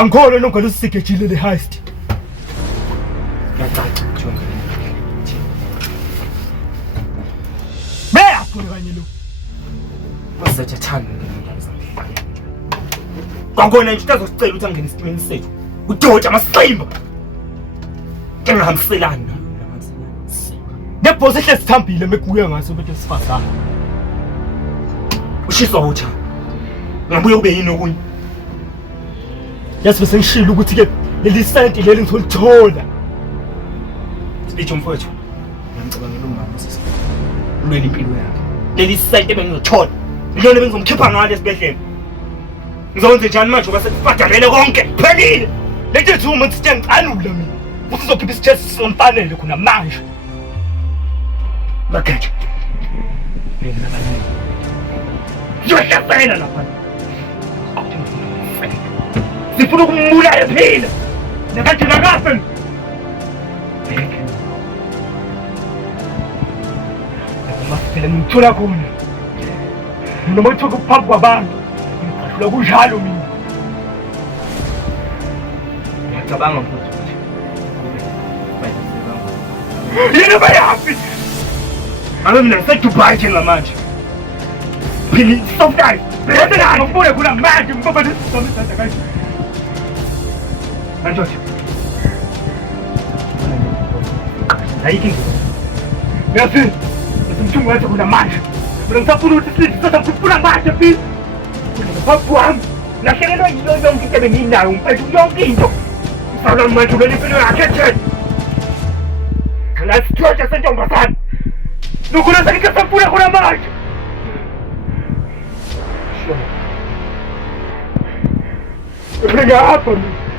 Angikholwa nokho lusigejile le heist. Yacaca jonga. Beyakhona kanye lo. Wasethe thana ngiyazama. Kwakhona nje utazosicela ukuthi angene esitimeni sethu. Udoda amasimba. Ke ngihambiselana namansi. Nebhosi ehle sithambile mekuya ngaso bethu sifazana. Ushiswa utha. Ngabuye ube yini okunye? Yasifese ngishilo ukuthi ke leli senti leli ngizolithola. Sibithi umfowethu. Ngicabangela umama sisi. Ulwela impilo yakhe. Leli senti bengizothola. Ngilona bengizomkhipha ngalo esibhedlela. Ngizokwenza njani manje ngoba sekubhadalele konke. Phelile. Lethe thuma ngisithe ngicanula mina. Uthi uzokhipha isithesi somfanele khona manje. Bakhethe. Mina nabani. Yoshafela lapha. Sifuna ukumbulala phela. Nakathi nakafe. Masiphela ngithola khona. Noma uthoka uphambi kwabantu. Ngicashula kunjalo mina. Ngiyacabanga mfowethu. Yena bayapi? Alo mina ngiseDubai njengamanje. Phili softari. Benzela ngifune khona manje ngoba lesizomisa kanjani. Anjothi. Hayiki. Yasin. Mthungu wathi kuna manje. Mina ngisafuna ukuthi sithi sasafuna manje phili. Ngaphambi lahlelelwa yilo yonke into ebenginayo mfethu yonke into. Sawula manje ulele impilo yakhe nje. Kana sithoja sentombazana. Nokulesa ngike safuna khona manje. Sure. Ngiyapha mina.